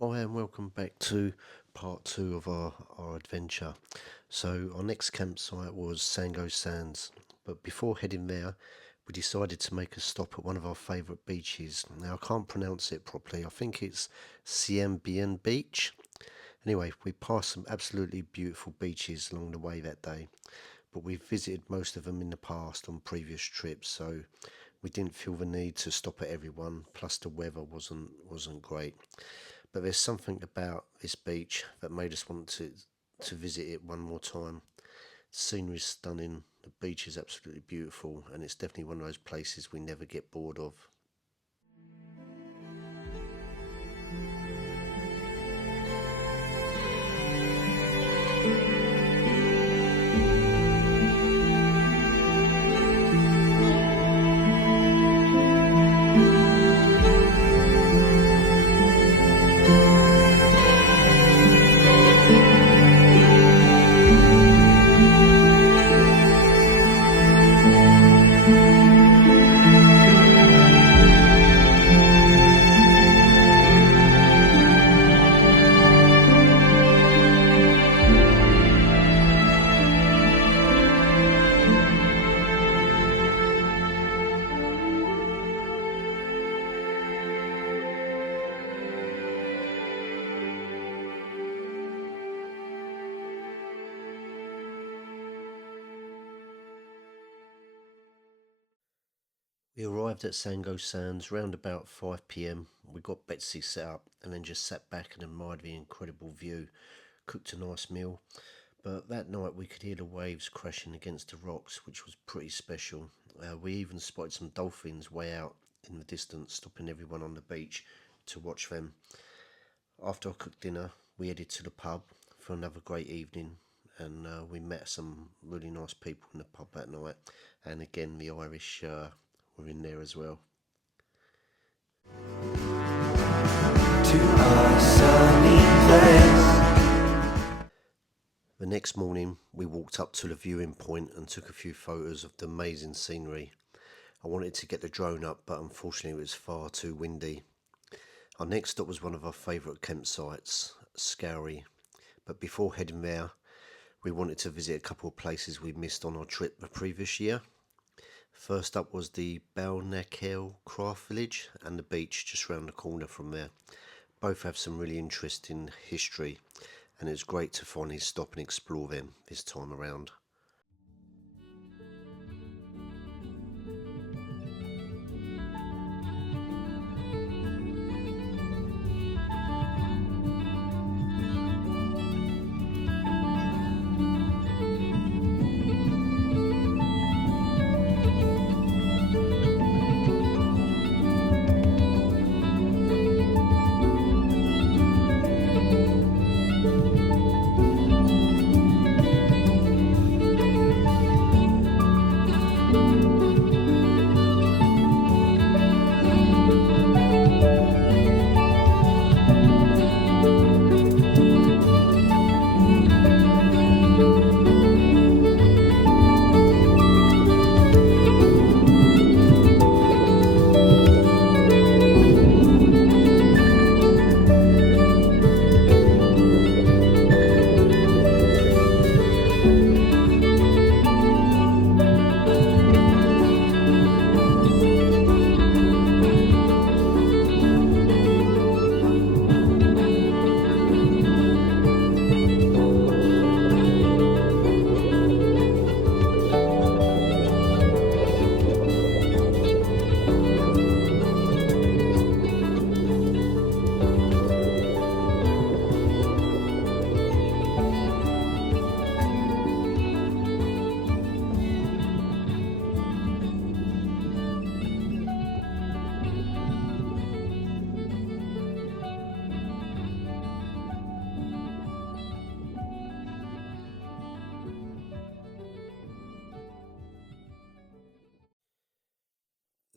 Hi and welcome back to part two of our adventure. So our next campsite was Sango Sands, but before heading there we decided to make a stop at one of our favourite beaches. Now I can't pronounce it properly, I think it's Siembien Beach. Anyway, we passed some absolutely beautiful beaches along the way that day, but we've visited most of them in the past on previous trips, so we didn't feel the need to stop at every one, plus the weather wasn't great. But there's something about this beach that made us want to visit it one more time. The scenery is stunning, the beach is absolutely beautiful, and it's definitely one of those places we never get bored of. We arrived at Sango Sands round about 5 p.m. We got Betsy set up and then just sat back and admired the incredible view, cooked a nice meal. But that night we could hear the waves crashing against the rocks, which was pretty special. We even spotted some dolphins way out in the distance, stopping everyone on the beach to watch them. After I cooked dinner, we headed to the pub for another great evening, and we met some really nice people in the pub that night. And again, the Irish were in there as well. To a sunny place. The next morning, we walked up to the viewing point and took a few photos of the amazing scenery. I wanted to get the drone up, but unfortunately, it was far too windy. Our next stop was one of our favourite campsites, Scourie, but before heading there, we wanted to visit a couple of places we missed on our trip the previous year. First up was the Balnakel Craft Village and the beach just round the corner from there. Both have some really interesting history, and it's great to finally stop and explore them this time around.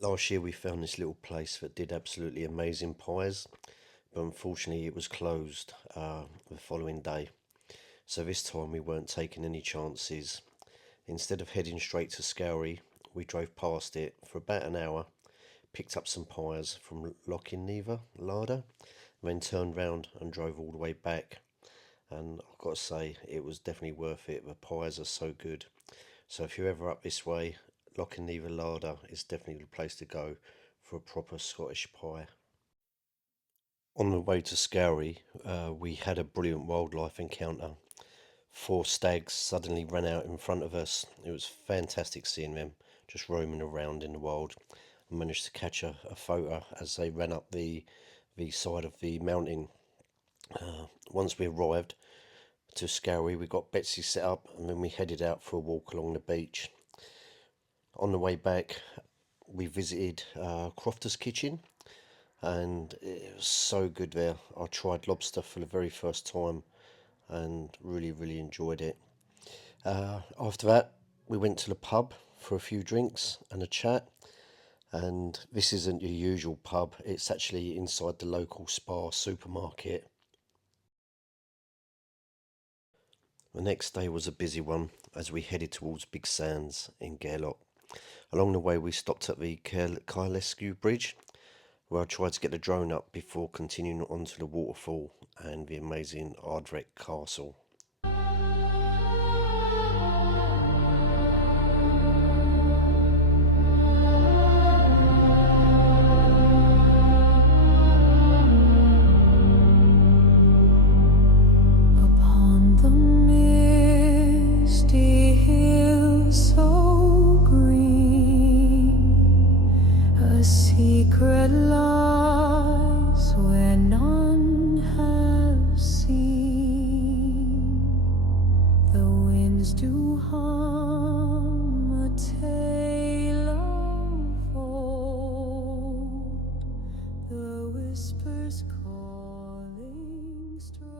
Last year we found this little place that did absolutely amazing pies, but unfortunately it was closed the following day. So this time we weren't taking any chances. Instead of heading straight to Scourie, we drove past it for about an hour, picked up some pies from Loch Ness larder, then turned round and drove all the way back. And I've got to say, it was definitely worth it. The pies are so good. So if you're ever up this way, Loch Ness is definitely the place to go for a proper Scottish pie. On the way to Scourie, we had a brilliant wildlife encounter. Four stags suddenly ran out in front of us. It was fantastic seeing them just roaming around in the wild. I managed to catch a photo as they ran up the side of the mountain. Once we arrived to Scourie, we got Betsy set up and then we headed out for a walk along the beach. On the way back, we visited Crofter's Kitchen and it was so good there. I tried lobster for the very first time and really enjoyed it. After that, we went to the pub for a few drinks and a chat. And this isn't your usual pub, it's actually inside the local Spar supermarket. The next day was a busy one as we headed towards Big Sands in Gairloch. Along the way, we stopped at the Kylesque Bridge, where I tried to get the drone up before continuing on to the waterfall and the amazing Ardwick Castle. Upon the misty hills so green, a secret lies where none have seen. The winds do hum a tale of old, the whispers calling strong.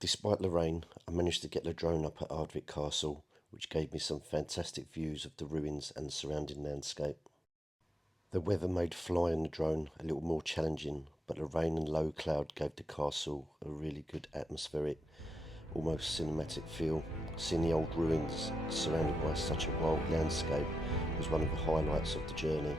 Despite the rain, I managed to get the drone up at Ardwick Castle, which gave me some fantastic views of the ruins and the surrounding landscape. The weather made flying the drone a little more challenging, but the rain and low cloud gave the castle a really good atmospheric, almost cinematic feel. Seeing the old ruins surrounded by such a wild landscape was one of the highlights of the journey.